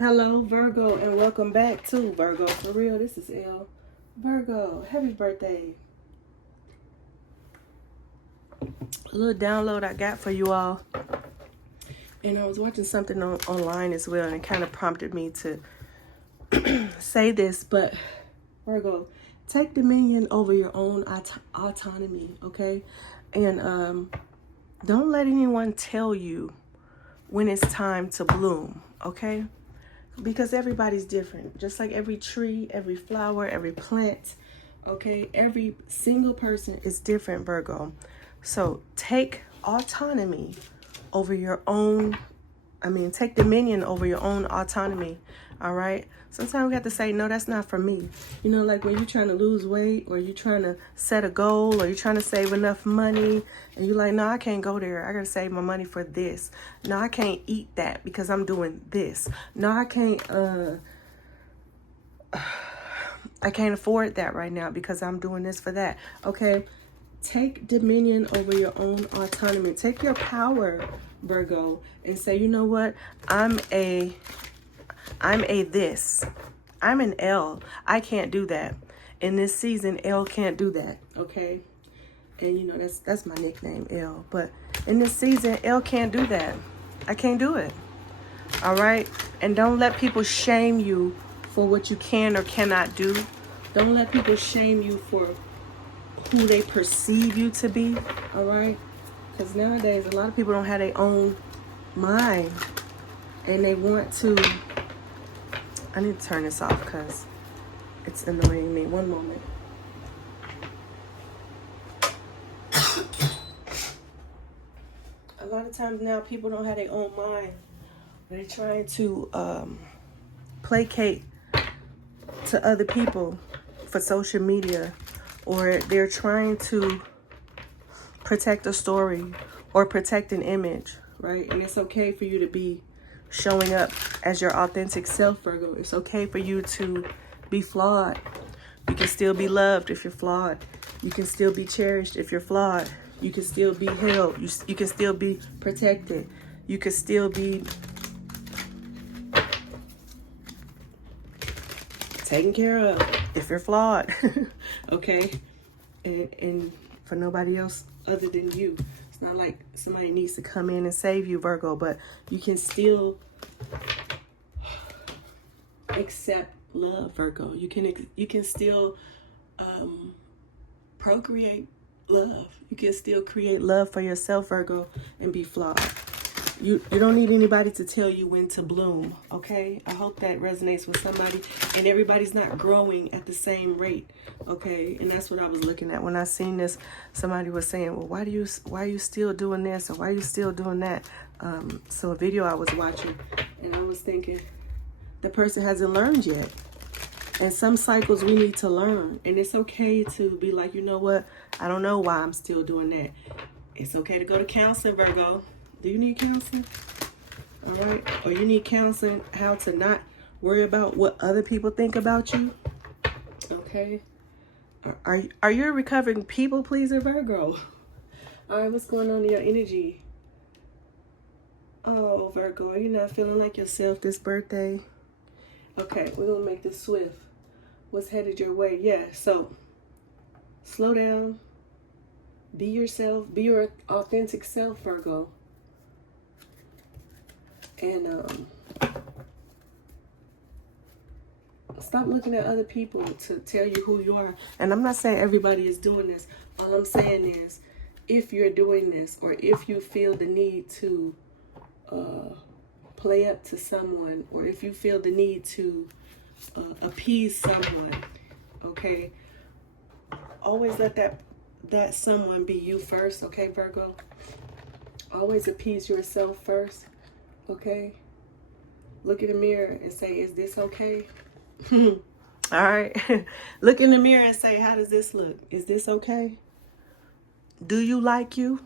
Hello, Virgo, and welcome back to Virgo for Real. This is L. Virgo, happy birthday. A little download I got for you all. And I was watching something online as well, and it kind of prompted me to say this. But, Virgo, take dominion over your own autonomy, okay? And don't let anyone tell you when it's time to bloom, okay? Because everybody's different. Just like every tree, every flower, every plant, okay? Every single person is different, Virgo. So take autonomy over your own, take dominion over your own autonomy, all right? Sometimes we have to say, no, that's not for me. You know, like when you're trying to lose weight, or you're trying to set a goal, or you're trying to save enough money, and you're like, no, I can't go there. I got to save my money for this. No, I can't eat that because I'm doing this. No, I can't afford that right now because I'm doing this for that, okay? Take dominion over your own autonomy. Take your power, Virgo, and say, you know what? I'm a this. I'm an L. I can't do that. In this season, L can't do that, okay? And you know, that's my nickname, L. But in this season, L can't do that. I can't do it. All right? And don't let people shame you for what you can or cannot do. Don't let people shame you for who they perceive you to be, all right? Because nowadays, a lot of people don't have their own mind, and they want to... I need to turn this off because it's annoying me. One moment. A lot of times now, people don't have their own mind. They're trying to placate to other people for social media, or they're trying to protect a story or protect an image, right? And it's okay for you to be showing up as your authentic self, Virgo. It's okay for you to be flawed. You can still be loved if you're flawed. You can still be cherished if you're flawed. You can still be held. You can still be protected. You can still be taken care of if you're flawed, okay? And for nobody else other than you. It's not like somebody needs to come in and save you, Virgo, but you can still accept love, Virgo. You can still procreate love. You can still create love for yourself, Virgo, and be flawed. You don't need anybody to tell you when to bloom, okay? I hope that resonates with somebody. And everybody's not growing at the same rate, okay? And that's what I was looking at when I seen this. Somebody was saying, well, why are you still doing this, or why are you still doing that? So a video I was watching, and I was thinking, the person hasn't learned yet. And some cycles we need to learn. And it's okay to be like, you know what? I don't know why I'm still doing that. It's okay to go to counseling, Virgo. Do you need counseling? All right. Or you need counseling how to not worry about what other people think about you. Okay. Are you a recovering people pleaser, Virgo? All right. What's going on in your energy? Oh, Virgo, are you not feeling like yourself this birthday? Okay. We're going to make this swift. What's headed your way? Yeah. So slow down. Be yourself. Be your authentic self, Virgo. And stop looking at other people to tell you who you are. And I'm not saying everybody is doing this. All I'm saying is, if you're doing this, or if you feel the need to play up to someone, or if you feel the need to appease someone, okay, always let that someone be you first, okay, Virgo? Always appease yourself first. Okay, look in the mirror and say, is this okay? All right. Look in the mirror and say, how does this look? Is this okay? Do you like you?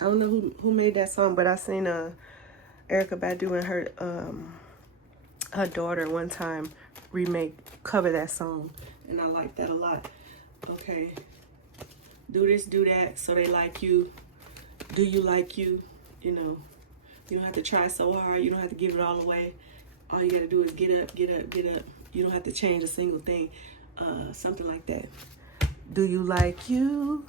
I don't know who made that song, but I seen Erykah Badu and her daughter one time cover that song, and I like that a lot. Okay, do this, do that, so they like you. Do you like you? You know, you don't have to try so hard. You don't have to give it all away. All you got to do is get up, get up, get up. You don't have to change a single thing. Something like that. Do you like you?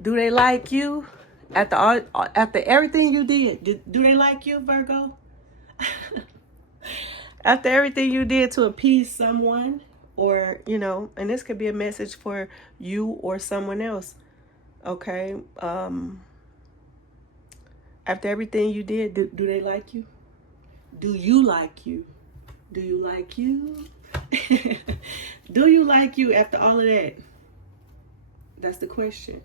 Do they like you? After everything you did, do they like you, Virgo? After everything you did to appease someone, or, you know, and this could be a message for you or someone else, okay? After everything you did, do they like you? Do you like you? Do you like you? Do you like you after all of that? That's the question.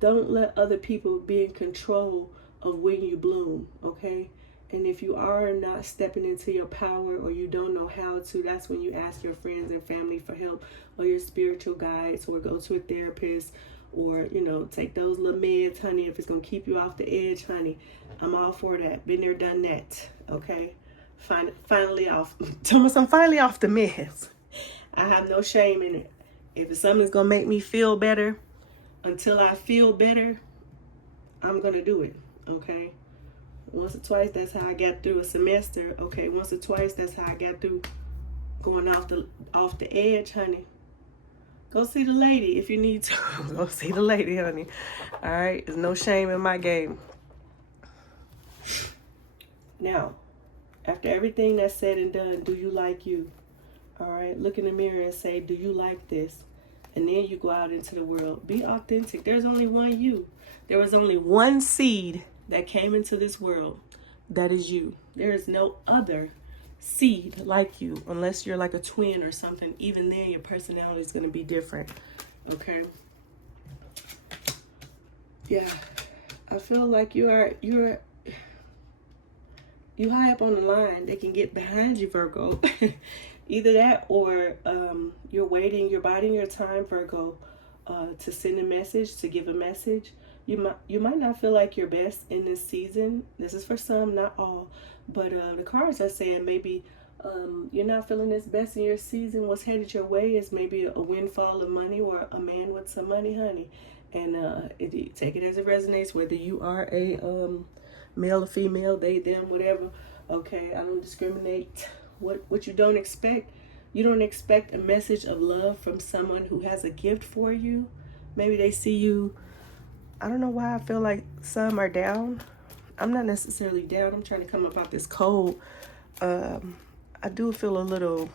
Don't let other people be in control of when you bloom, okay? And if you are not stepping into your power, or you don't know how to, that's when you ask your friends and family for help, or your spiritual guides, or go to a therapist, or, you know, take those little meds, honey, if it's going to keep you off the edge, honey. I'm all for that. Been there, done that, okay? Finally off. Thomas, I'm finally off the meds. I have no shame in it. If it's something that's going to make me feel better, until I feel better, I'm going to do it, okay? Once or twice, that's how I got through a semester. Okay, once or twice, that's how I got through going off the edge, honey. Go see the lady if you need to. Go see the lady, honey. All right, there's no shame in my game. Now, after everything that's said and done, do you like you? All right, look in the mirror and say, do you like this? And then you go out into the world. Be authentic. There's only one you. There was only one seed that came into this world. That is you. There is no other seed like you, unless you're like a twin or something. Even then, your personality is going to be different. Okay? Yeah. I feel like you high up on the line. They can get behind you, Virgo. Either that, or you're biding your time, Virgo, to send a message, to give a message. You might not feel like your best in this season. This is for some, not all. But the cards are saying maybe you're not feeling this best in your season. What's headed your way is maybe a windfall of money, or a man with some money, honey. And take it as it resonates, whether you are a male or female, they, them, whatever. Okay, I don't discriminate. What you don't expect. You don't expect a message of love from someone who has a gift for you. Maybe they see you. I don't know why I feel like some are down. I'm not necessarily down. I'm trying to come up out this cold. I do feel a little,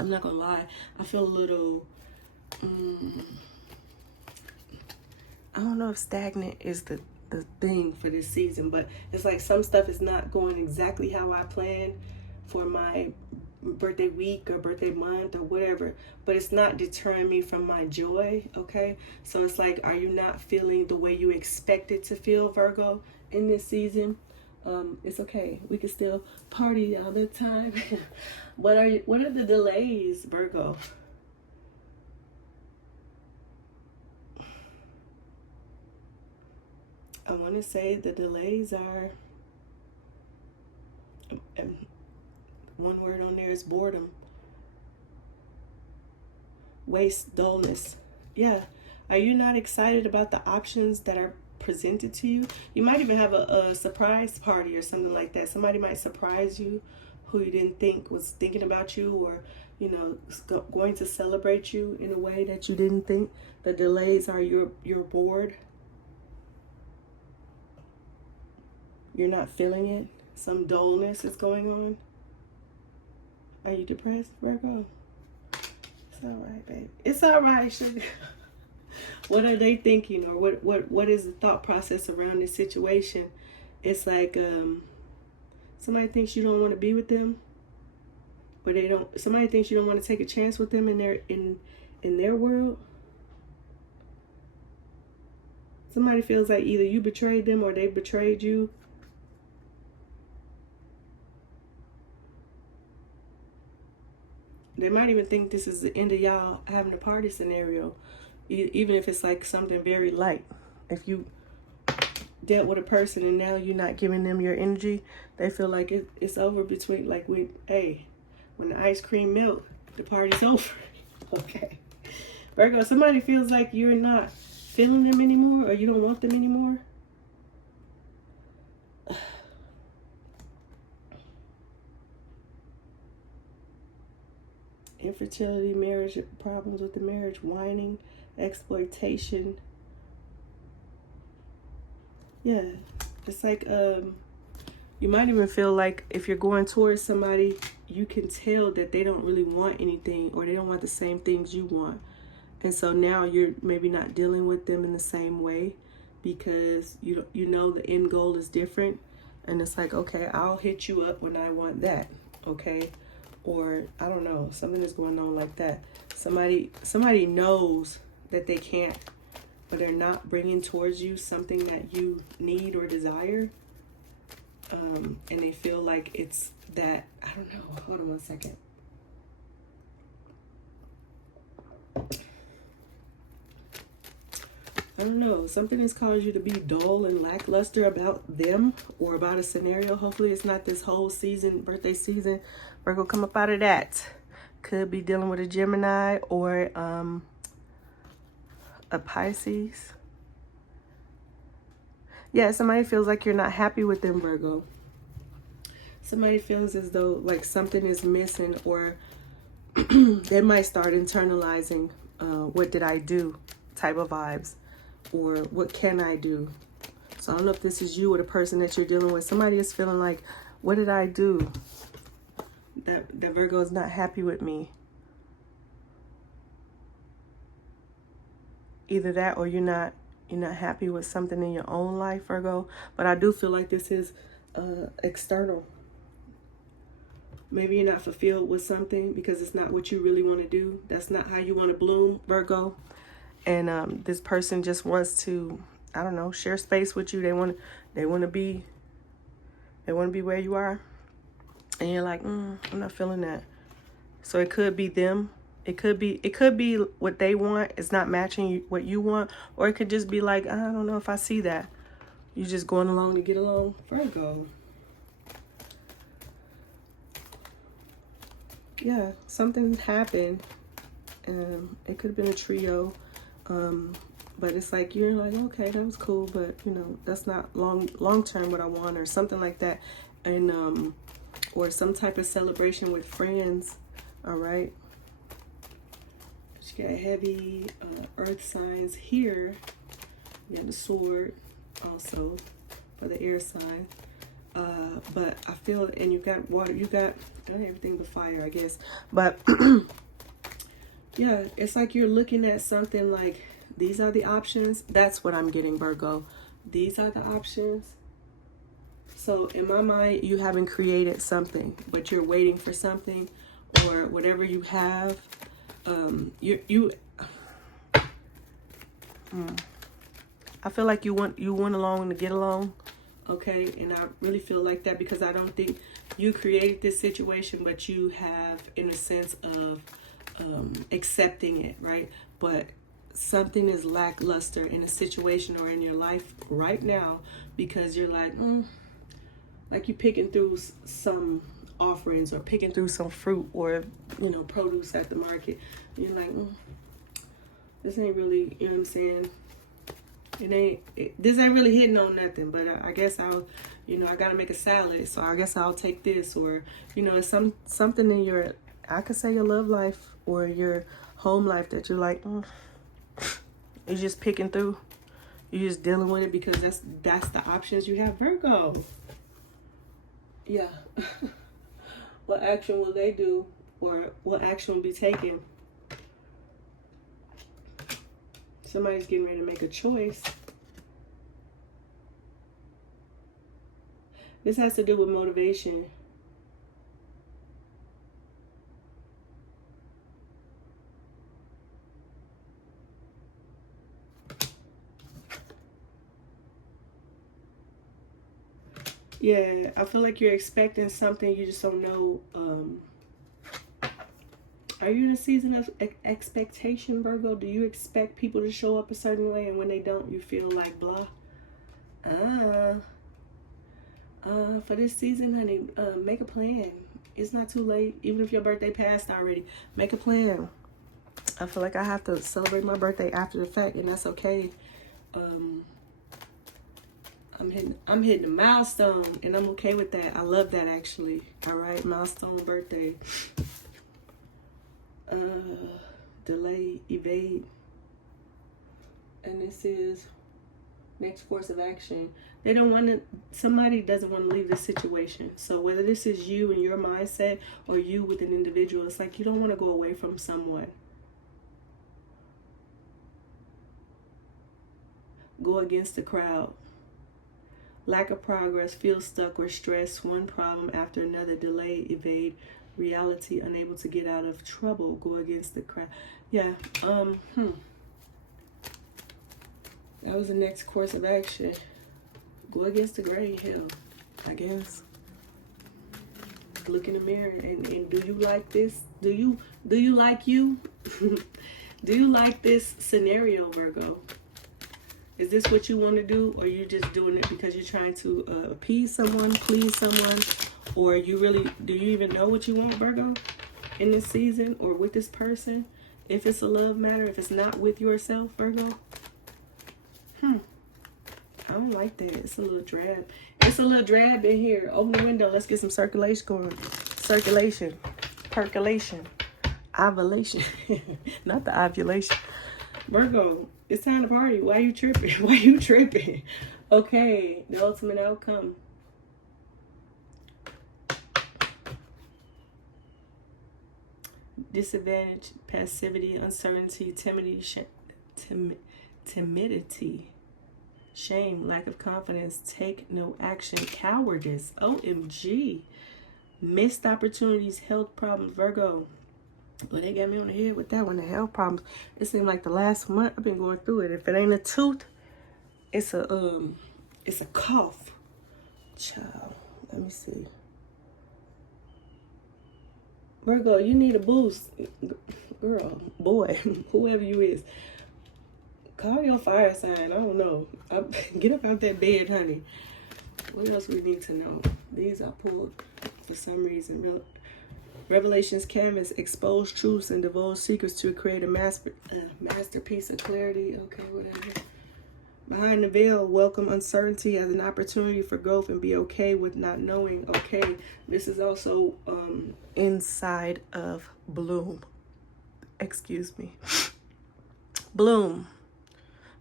I'm not going to lie, I feel a little, I don't know if stagnant is the thing for this season, but it's like some stuff is not going exactly how I planned for my birthday week or birthday month or whatever, but it's not deterring me from my joy, okay? So it's like, are you not feeling the way you expected to feel, Virgo, in this season? It's okay. We can still party all the time. What are the delays, Virgo? I want to say the delays are, one word on there is boredom, waste, dullness. Yeah. Are you not excited about the options that are presented to you? You might even have a surprise party or something like that. Somebody might surprise you who you didn't think was thinking about you, or, you know, going to celebrate you in a way that you didn't think. The delays are you're bored. You're not feeling it. Some dullness is going on. Are you depressed, Virgo? It's all right, baby. It's all right, sugar. What are they thinking, or what is the thought process around this situation? It's like somebody thinks you don't want to be with them, or somebody thinks you don't want to take a chance with them in their world. Somebody feels like either you betrayed them or they betrayed you. They might even think this is the end of y'all having a party scenario, even if it's like something very light. If you dealt with a person and now you're not giving them your energy, they feel like it's over between, like, when the ice cream melts, the party's over. Okay. Virgo, somebody feels like you're not feeling them anymore, or you don't want them anymore. infertility, marriage problems with the marriage, whining, exploitation. Yeah, it's like you might even feel like if you're going towards somebody, you can tell that they don't really want anything, or they don't want the same things you want. And so now you're maybe not dealing with them in the same way, because you know the end goal is different. And it's like, okay, I'll hit you up when I want that, okay? Or I don't know, something is going on like that. Somebody knows that they can't, but they're not bringing towards you something that you need or desire. And they feel like it's that, I don't know, hold on one second. I don't know, something has caused you to be dull and lackluster about them or about a scenario. Hopefully it's not this whole season, birthday season. Virgo, come up out of that. Could be dealing with a Gemini or a Pisces. Yeah, somebody feels like you're not happy with them, Virgo. Somebody feels as though like something is missing, or they might start internalizing what did I do type of vibes, or what can I do. So I don't know if this is you or the person that you're dealing with. Somebody is feeling like, what did I do? That Virgo is not happy with me. Either that, or you're not happy with something in your own life, Virgo. But I do feel like this is external. Maybe you're not fulfilled with something because it's not what you really want to do. That's not how you want to bloom, Virgo. And this person just wants to, I don't know, share space with you. They want to be where you are, and you're like, I'm not feeling that. So it could be them. It could be what they want is not matching what you want, or it could just be like, I don't know if I see that. You're just going along to get along, Virgo. Yeah, something happened. It could have been a trio. But it's like, you're like, okay, that was cool, but you know, that's not long term what I want, or something like that. And or some type of celebration with friends. All right. You got heavy earth signs here. You have the sword also for the air sign. But I feel, and you've got water, you got everything but fire, I guess. But yeah, it's like you're looking at something like, these are the options. That's what I'm getting, Virgo. These are the options. So in my mind, you haven't created something, but you're waiting for something, or whatever you have. I feel like you went along to get along, okay? And I really feel like that, because I don't think you created this situation, but you have, in a sense of accepting it, right? But something is lackluster in a situation or in your life right now, because you're like you're picking through some offerings, or picking through some fruit, or you know, produce at the market. You're like, this ain't really, you know what I'm saying? This ain't really hitting on nothing, but I guess I'll, you know, I gotta make a salad, so I guess I'll take this. Or, you know, it's something in your, I could say your love life or your home life that you're like, you're just picking through. You're just dealing with it because that's the options you have, Virgo. Yeah. What action will they do, or what action will be taken? Somebody's getting ready to make a choice. This has to do with motivation. Yeah, I feel like you're expecting something, you just don't know. Are you in a season of expectation, Virgo? Do you expect people to show up a certain way, and when they don't, you feel like blah? For this season, honey, make a plan. It's not too late. Even if your birthday passed already, make a plan. I feel like I have to celebrate my birthday after the fact, and that's okay. I'm hitting a milestone, and I'm okay with that. I love that, actually. All right, milestone birthday. delay, evade. And this is next course of action. They don't want to, somebody doesn't want to leave this situation. So whether this is you and your mindset or you with an individual, it's like you don't want to go away from someone. Go against the crowd. Lack of progress, feel stuck or stressed, one problem after another, delay, evade, reality, unable to get out of trouble, go against the crowd. Yeah, that was the next course of action. Go against the grain, hell, I guess. Look in the mirror and do you like this? Do you like you? Do you like this scenario, Virgo? Is this what you want to do, or are you just doing it because you're trying to appease someone, please someone, or do you even know what you want, Virgo, in this season or with this person? If it's a love matter, if it's not with yourself, Virgo. I don't like that. It's a little drab. It's a little drab in here. Open the window. Let's get some circulation going. Circulation. Percolation. Ovulation. Not the ovulation. Virgo, it's time to party. Why you tripping? Why you tripping? Okay, the ultimate outcome. Disadvantage, passivity, uncertainty, timidity, shame, lack of confidence, take no action, cowardice, OMG, missed opportunities, health problems, Virgo. Well, they got me on the head with that one, the health problems. It seemed like the last month I've been going through it. If it ain't a tooth, it's a cough. Child, let me see. Virgo, you need a boost. Girl, boy, whoever you is. Call your fire sign. I don't know. Get up out that bed, honey. What else we need to know? These are pulled for some reason. Revelations canvas, expose truths and divulge secrets to create a masterpiece of clarity. Okay, whatever. Behind the veil, welcome uncertainty as an opportunity for growth and be okay with not knowing. Okay, this is also inside of bloom. Excuse me. Bloom.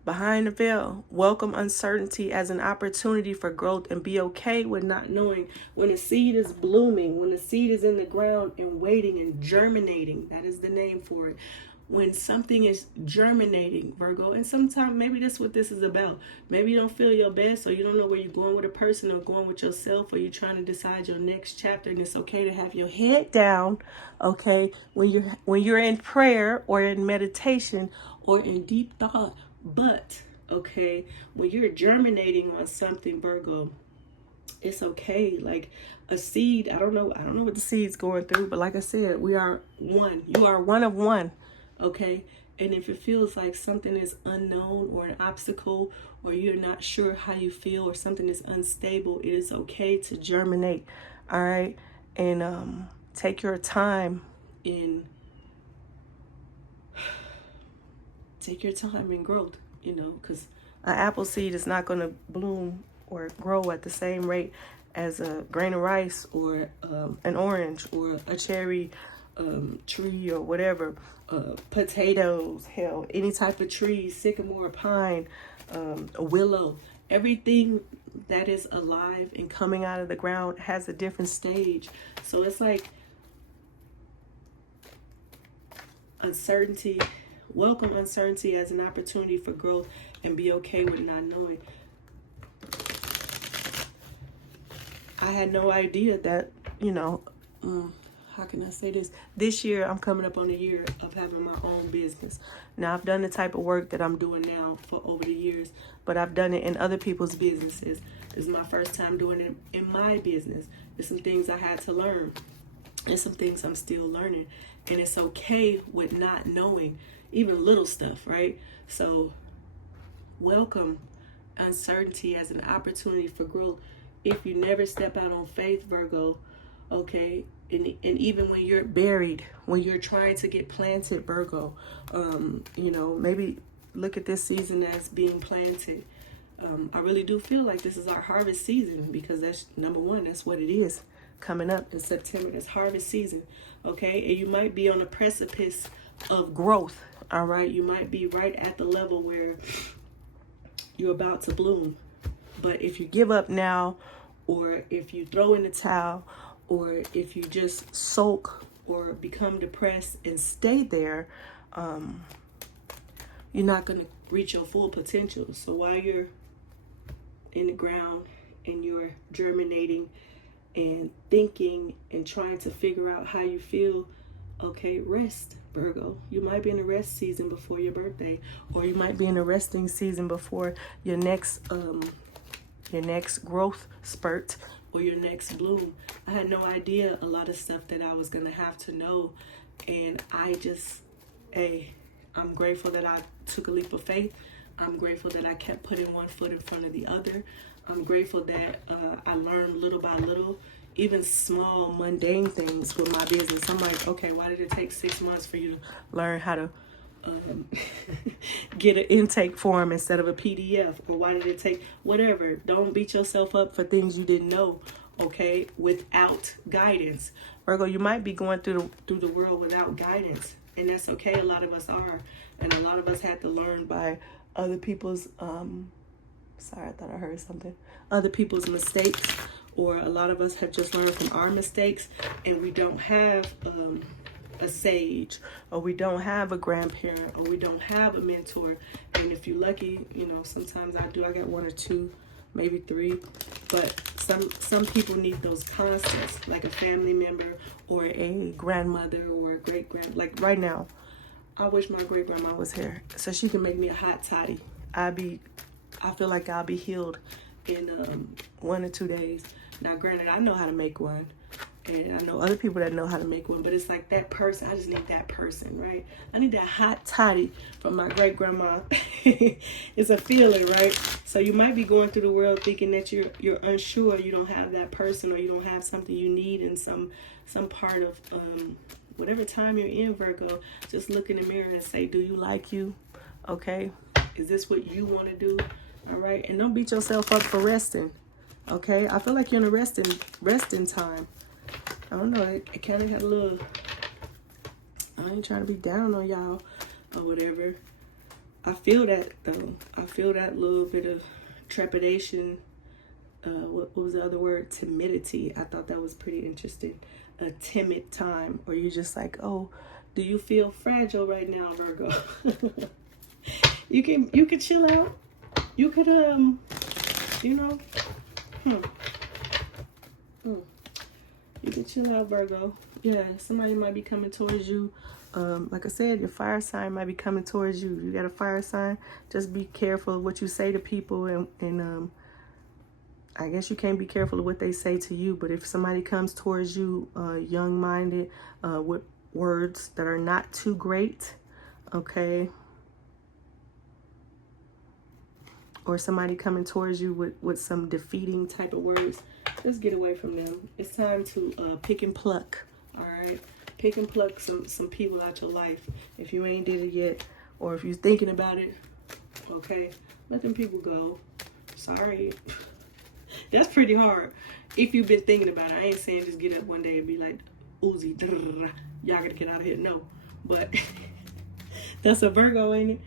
Behind the veil, welcome uncertainty as an opportunity for growth and be okay with not knowing. When a seed is blooming, when a seed is in the ground and waiting and germinating, that is the name for it. When something is germinating, Virgo, and sometimes maybe that's what this is about. Maybe you don't feel your best, or you don't know where you're going with a person or going with yourself, or you're trying to decide your next chapter, and it's okay to have your head down, okay, when you're in prayer or in meditation or in deep thought. But, okay, when you're germinating on something, Virgo, it's okay. Like a seed, I don't know what the seed's going through, but like I said, we are one. You are one of one, okay? And if it feels like something is unknown or an obstacle, or you're not sure how you feel, or something is unstable, it is okay to germinate, all right? And take your time in growth, you know, because an apple seed is not going to bloom or grow at the same rate as a grain of rice or an orange or a cherry tree or whatever, potatoes, hell, any type of tree, sycamore, pine, a willow. Everything that is alive and coming out of the ground has a different stage. So it's like uncertainty. Welcome uncertainty as an opportunity for growth and be okay with not knowing. I had no idea that, you know, how can I say this? This year, I'm coming up on a year of having my own business. Now, I've done the type of work that I'm doing now for over the years, but I've done it in other people's businesses. This is my first time doing it in my business. There's some things I had to learn, and some things I'm still learning. And it's okay with not knowing, even little stuff, right? So, welcome uncertainty as an opportunity for growth. If you never step out on faith, Virgo, okay, and even when you're buried, when you're trying to get planted, Virgo, you know, maybe look at this season as being planted. I really do feel like this is our harvest season, because that's number one, that's what it is. coming up in September. That's harvest season, okay? And you might be on the precipice of growth, all right? You might be right at the level where you're about to bloom. But if you give up now, or if you throw in the towel, or if you just sulk or become depressed and stay there, you're not going to reach your full potential. So while you're in the ground and you're germinating and thinking and trying to figure out how you feel, okay, rest, Virgo. You might be in a rest season before your birthday, or you might be in a resting season before your next growth spurt or your next bloom. I had no idea a lot of stuff that I was going to have to know, and I just, I'm grateful that I took a leap of faith. I'm grateful that I kept putting one foot in front of the other. I'm grateful that I learned little by little, even small, mundane things with my business. I'm like, okay, why did it take 6 months for you to learn how to get an intake form instead of a PDF? Or why did it take whatever? Don't beat yourself up for things you didn't know, okay, without guidance. Virgo, you might be going through the world without guidance, and that's okay. A lot of us are, and a lot of us had to learn by other people's sorry, I thought I heard something. Other people's mistakes, or a lot of us have just learned from our mistakes, and we don't have a sage, or we don't have a grandparent, or we don't have a mentor. And if you're lucky, you know, sometimes I do. I got 1 or 2, maybe 3, but some people need those constants, like a family member or a grandmother or a great-grand. Like right now, I wish my great-grandma was here so she can make me a hot toddy. I feel like I'll be healed in 1 or 2 days. Now, granted, I know how to make one, and I know other people that know how to make one, but it's like that person. I just need that person, right? I need that hot toddy from my great-grandma. It's a feeling, right? So you might be going through the world thinking that you're unsure, you don't have that person, or you don't have something you need in some part of whatever time you're in, Virgo. Just look in the mirror and say, do you like you? Okay? Is this what you want to do? All right? And don't beat yourself up for resting. Okay? I feel like you're in a resting time. I don't know. It kind of had a little... I ain't trying to be down on y'all or whatever. I feel that, though. I feel that little bit of trepidation. What was the other word? Timidity. I thought that was pretty interesting. A timid time. Or you're just like, oh, do you feel fragile right now, Virgo? You can chill out. You could you know, you can chill out, Virgo. Yeah, somebody might be coming towards you. Like I said, your fire sign might be coming towards you. You got a fire sign. Just be careful of what you say to people, and I guess you can't be careful of what they say to you. But if somebody comes towards you, young-minded, with words that are not too great, okay. Or somebody coming towards you with some defeating type of words, just get away from them. It's time to pick and pluck, all right? Pick and pluck some people out your life. If you ain't did it yet, or if you're thinking about it, okay, let them people go. Sorry. That's pretty hard. If you've been thinking about it, I ain't saying just get up one day and be like, Uzi, y'all gotta get out of here. No, but that's a Virgo, ain't it?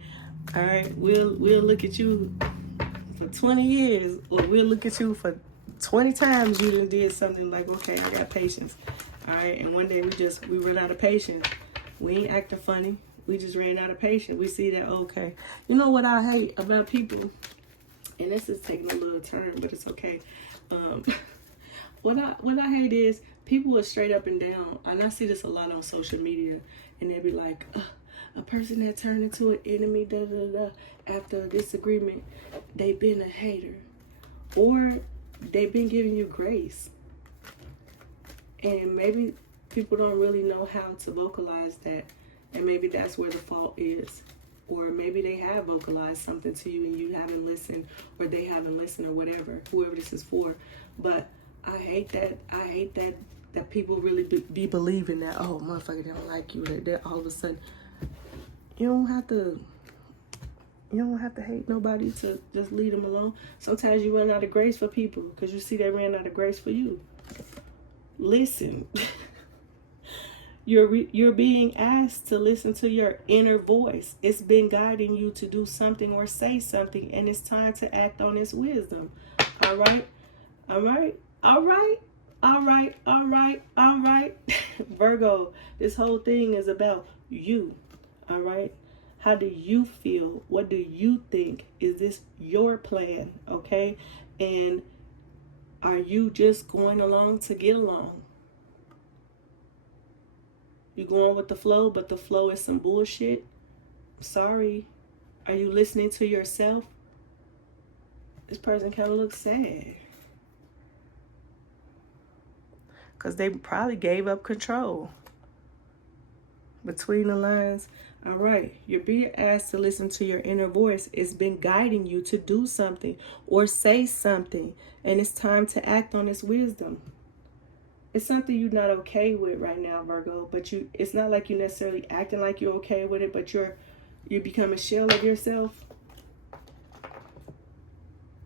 All right, we'll look at you for 20 years, or we'll look at you for 20 times you done did something like, okay, I got patience. All right, and one day we run out of patience. We ain't acting funny. We just ran out of patience. We see that, okay. You know what I hate about people? And this is taking a little turn, but it's okay. What I hate is people are straight up and down. And I see this a lot on social media, and they be like, a person that turned into an enemy, after a disagreement, they've been a hater, or they've been giving you grace. And maybe people don't really know how to vocalize that, and maybe that's where the fault is. Or maybe they have vocalized something to you and you haven't listened, or they haven't listened, or whatever, whoever this is for. But I hate that people really be believing that, oh, motherfucker, they don't like you, that all of a sudden. You don't have to hate nobody to just leave them alone. Sometimes you run out of grace for people because you see they ran out of grace for you. listen. You're being asked to listen to your inner voice. It's been guiding you to do something or say something, and it's time to act on its wisdom. All right? All right? All right? All right? All right? All right? Virgo, this whole thing is about you. All right? How do you feel? What do you think? Is this your plan? Okay? And are you just going along to get along? You're going with the flow, but the flow is some bullshit. Sorry. Are you listening to yourself? This person kind of looks sad. Because they probably gave up control. Between the lines. All right. You're being asked to listen to your inner voice. It's been guiding you to do something or say something. And it's time to act on its wisdom. It's something you're not okay with right now, Virgo, but it's not like you're necessarily acting like you're okay with it, but you become a shell of yourself.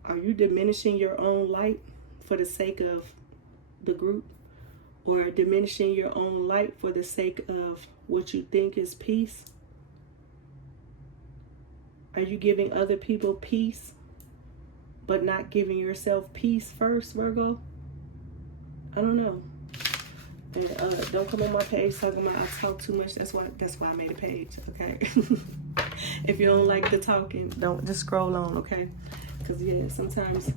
Are you diminishing your own light for the sake of the group, or diminishing your own light for the sake of what you think is peace? Are you giving other people peace, but not giving yourself peace first, Virgo? I don't know. And don't come on my page talking about I talk too much. That's why I made a page, okay? If you don't like the talking, don't just scroll on, okay? Because yeah, sometimes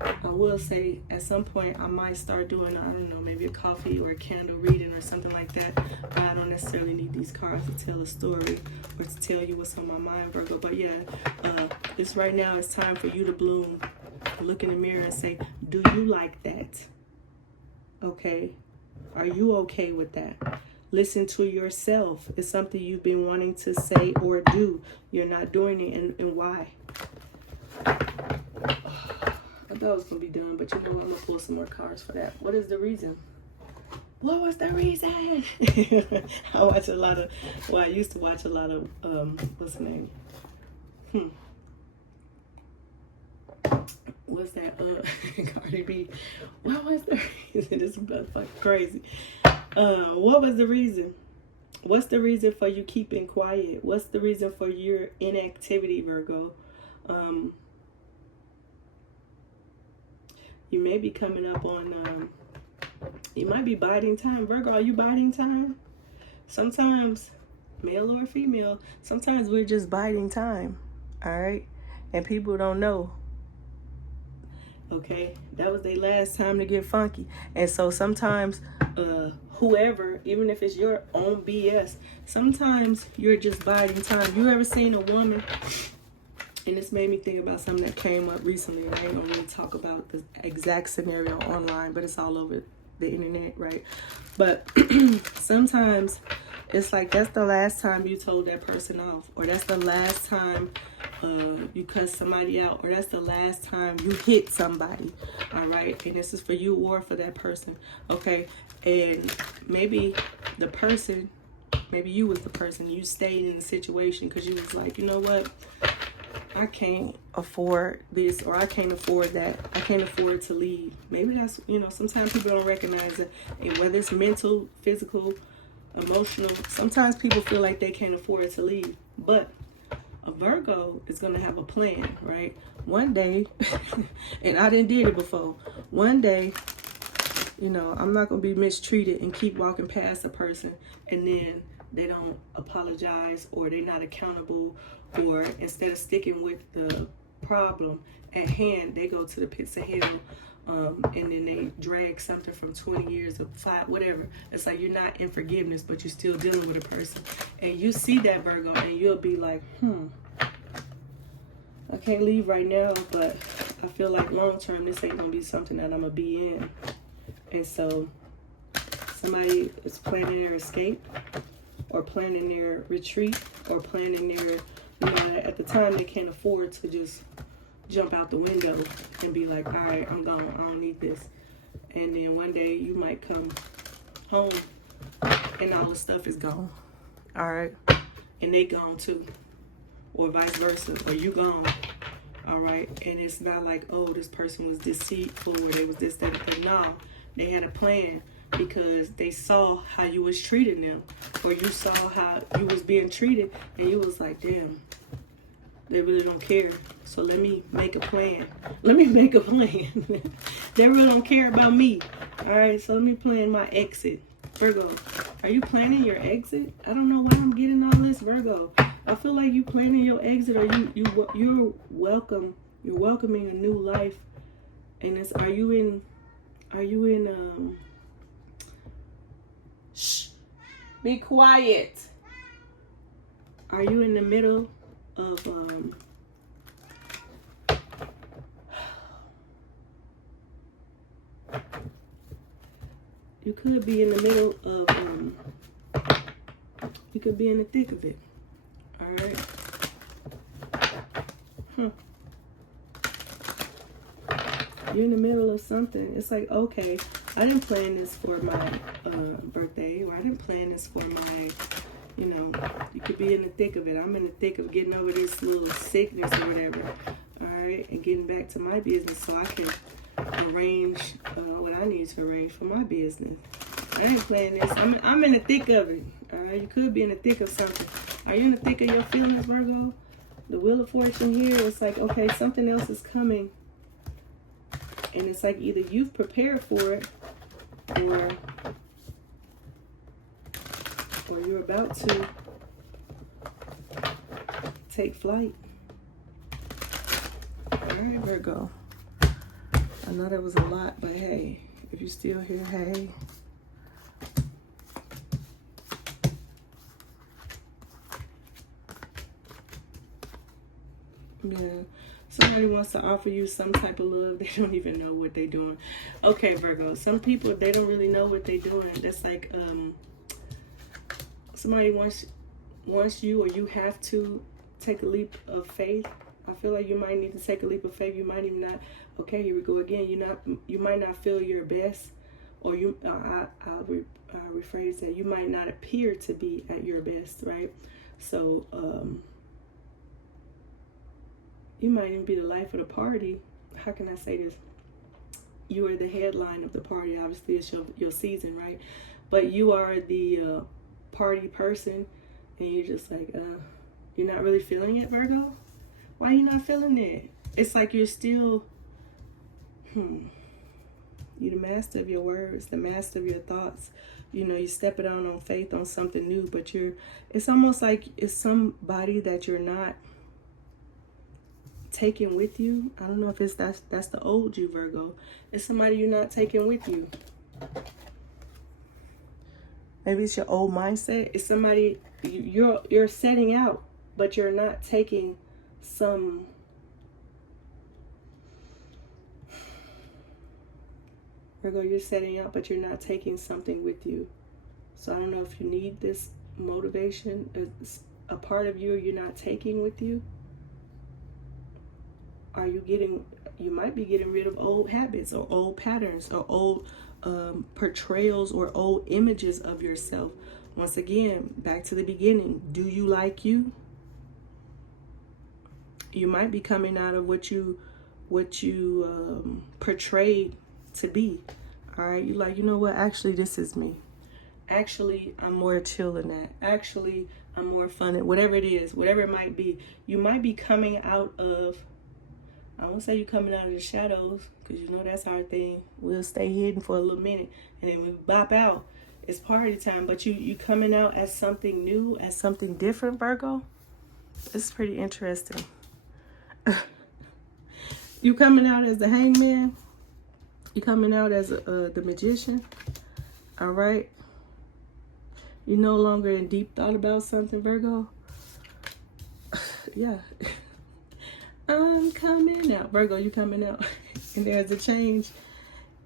I will say at some point I might start doing, I don't know, maybe a coffee or a candle reading or something like that. But I don't necessarily need these cards to tell a story or to tell you what's on my mind, Virgo. But yeah, this right now is time for you to bloom. Look in the mirror and say, do you like that? Okay. Are you okay with that? Listen to yourself. It's something you've been wanting to say or do. You're not doing it, and why? I thought it was going to be done, but you know what? I'm going to pull some more cards for that. What is the reason? What was the reason? I used to watch a lot of, what's the name? What's that? Cardi B. What was the reason? This is fucking crazy. What was the reason? What's the reason for you keeping quiet? What's the reason for your inactivity, Virgo? You may be coming up on, you might be biding time. Virgo, are you biding time? Sometimes, male or female, sometimes we're just biding time. All right? And people don't know. Okay, that was their last time to get funky. And so sometimes whoever, even if it's your own BS, sometimes you're just biding time. You ever seen a woman, and this made me think about something that came up recently, and I ain't gonna really talk about the exact scenario online, but it's all over the internet, right? But sometimes it's like that's the last time you told that person off, or that's the last time you cut somebody out, or that's the last time you hit somebody. All right, and this is for you or for that person. Okay, and maybe the person, maybe you was the person, you stayed in the situation because you was like, you know what, I can't afford this, or I can't afford that. I can't afford to leave. Maybe that's, you know, sometimes people don't recognize it, and whether it's mental, physical, emotional, sometimes people feel like they can't afford to leave. But a Virgo is going to have a plan, right? One day, and I didn't did it before, one day, you know, I'm not going to be mistreated and keep walking past a person, and then they don't apologize, or they're not accountable, or instead of sticking with the problem at hand, they go to the pits of hell, and then they drag something from 20 years of fight, whatever. It's like you're not in forgiveness, but you're still dealing with a person. And you see that, Virgo, and you'll be like, I can't leave right now, but I feel like long term, this ain't going to be something that I'm going to be in. And so somebody is planning their escape, or planning their retreat, or planning their, you know, at the time they can't afford to just jump out the window and be like, all right, I'm gone, I don't need this. And then one day you might come home and all the stuff is gone. All right, and they gone too, or vice versa, or you gone. All right, and it's not like, oh, this person was deceitful, or they was this, that, that. No, they had a plan because they saw how you was treating them, or you saw how you was being treated, and you was like, damn, they really don't care. So let me make a plan. Let me make a plan. They really don't care about me. All right, so let me plan my exit. Virgo, are you planning your exit? I don't know why I'm getting all this, Virgo. I feel like you planning your exit, or you're welcome. You're welcoming a new life. And it's, are you in shh, be quiet. Are you in the middle of you could be in the middle of you could be in the thick of it. All right. You're in the middle of something. It's like, okay, I didn't plan this for my birthday, or I didn't plan this for my, you know, you could be in the thick of it. I'm in the thick of getting over this little sickness or whatever. All right, and getting back to my business so I can arrange what I need to arrange for my business. I ain't planning this. I'm in the thick of it. All right, you could be in the thick of something. Are you in the thick of your feelings, Virgo? The Wheel of Fortune here, it's like, okay, something else is coming. And it's like either you've prepared for it, or you're about to take flight. All right, Virgo. I know that was a lot, but hey, if you're still here, hey. Yeah. Somebody wants to offer you some type of love. They don't even know what they're doing. Okay, Virgo. Some people, they don't really know what they're doing. That's like somebody wants you, or you have to take a leap of faith. I feel like you might need to take a leap of faith. You might even not. Okay, here we go again. You might not feel your best, or I'll rephrase that. You might not appear to be at your best, right? So you might even be the life of the party. How can I say this? You are the headline of the party. Obviously, it's your season, right? But you are the party person, and you're just like, you're not really feeling it, Virgo? Why are you not feeling it? It's like you're still, you're the master of your words, the master of your thoughts. You know, you step it out on faith on something new, but it's almost like it's somebody that you're not taking with you. I don't know if it's that's the old you, Virgo. It's somebody you're not taking with you. Maybe it's your old mindset. It's somebody you're setting out, but you're not taking some Virgo, you're setting out, but you're not taking something with you. So I don't know if you need this motivation, a part of you you're not taking with you. Are you might be getting rid of old habits, or old patterns, or old portrayals, or old images of yourself. Once again, back to the beginning. Do you like you? You might be coming out of what you portrayed to be. All right, you're like, you know what? Actually, this is me. Actually, I'm more chill than that. Actually, I'm more fun than whatever it is, whatever it might be. You might be coming out of, I won't say you're coming out of the shadows, because you know that's our thing. We'll stay hidden for a little minute, and then we bop out. It's party time, but you coming out as something new, as something different, Virgo. It's pretty interesting. You coming out as the hangman. You coming out as the magician. All right. You're no longer in deep thought about something, Virgo. Yeah. I'm coming out. Virgo, you coming out. And there's a change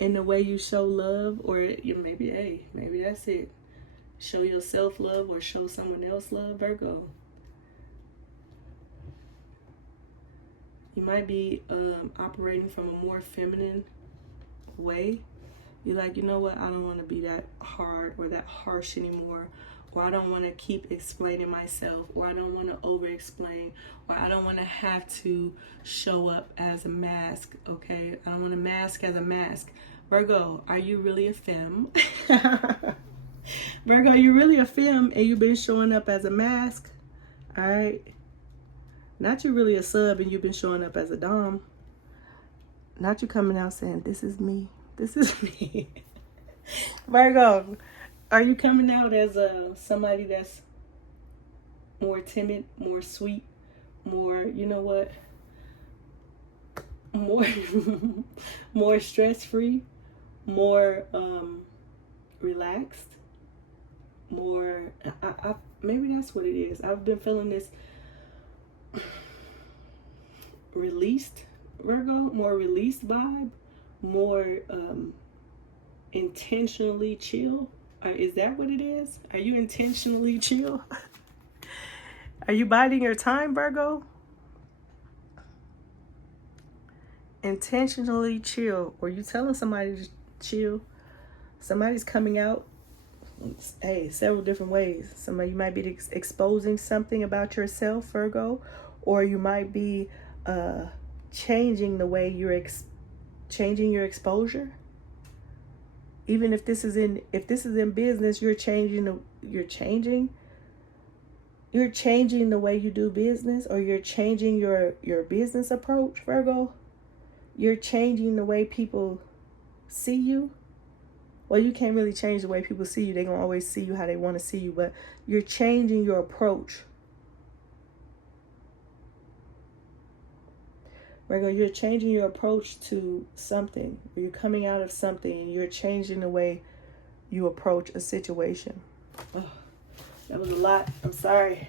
in the way you show love, or maybe that's it. Show yourself love, or show someone else love, Virgo. You might be operating from a more feminine way. You're like, you know what? I don't want to be that hard or that harsh anymore. Or I don't want to keep explaining myself. Or I don't want to over-explain. Or I don't want to have to show up as a mask, okay? I don't want to mask as a mask. Virgo, are you really a femme? Virgo, you really a femme and you've been showing up as a mask? All right. Not you really a sub and you've been showing up as a dom. Not you coming out saying, this is me. This is me. Virgo, are you coming out as somebody that's more timid, more sweet, more, you know what, more more stress-free, more relaxed, more, maybe that's what it is. I've been feeling this released, Virgo, more released vibe, more intentionally chill. Is that what it is? Are you intentionally chill? Are you biding your time, Virgo? Intentionally chill. Or you telling somebody to chill? Somebody's coming out, hey, several different ways. Somebody, you might be exposing something about yourself, Virgo, or you might be changing the way you're changing your exposure. Even if this is in business, you're changing the way you do business, or you're changing your business approach, Virgo. You're changing the way people see you. Well, you can't really change the way people see you. They're going to always see you how they want to see you, but you're changing your approach. Virgo, you're changing your approach to something. You're coming out of something and you're changing the way you approach a situation. Oh, that was a lot. I'm sorry.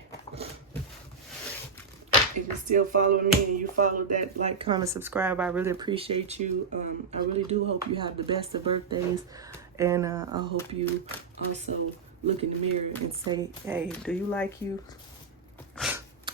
If you're still following me and you followed that, like, comment, subscribe, I really appreciate you. I really do hope you have the best of birthdays. And I hope you also look in the mirror and say, hey, do you like you?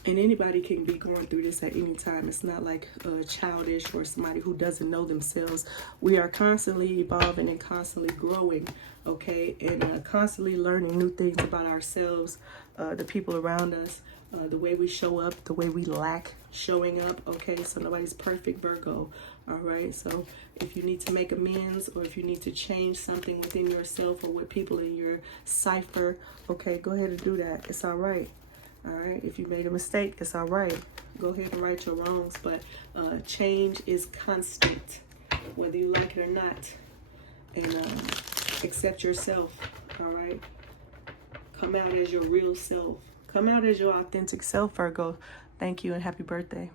And anybody can be going through this at any time. It's not like childish or somebody who doesn't know themselves. We are constantly evolving and constantly growing, okay? And constantly learning new things about ourselves, the people around us, the way we show up, the way we lack showing up, okay? So nobody's perfect, Virgo, all right? So if you need to make amends or if you need to change something within yourself or with people in your cipher, okay, go ahead and do that. It's all right. All right, if you made a mistake, it's all right. Go ahead and right your wrongs, but change is constant, whether you like it or not. And accept yourself, all right? Come out as your real self. Come out as your authentic self, Virgo. Thank you and happy birthday.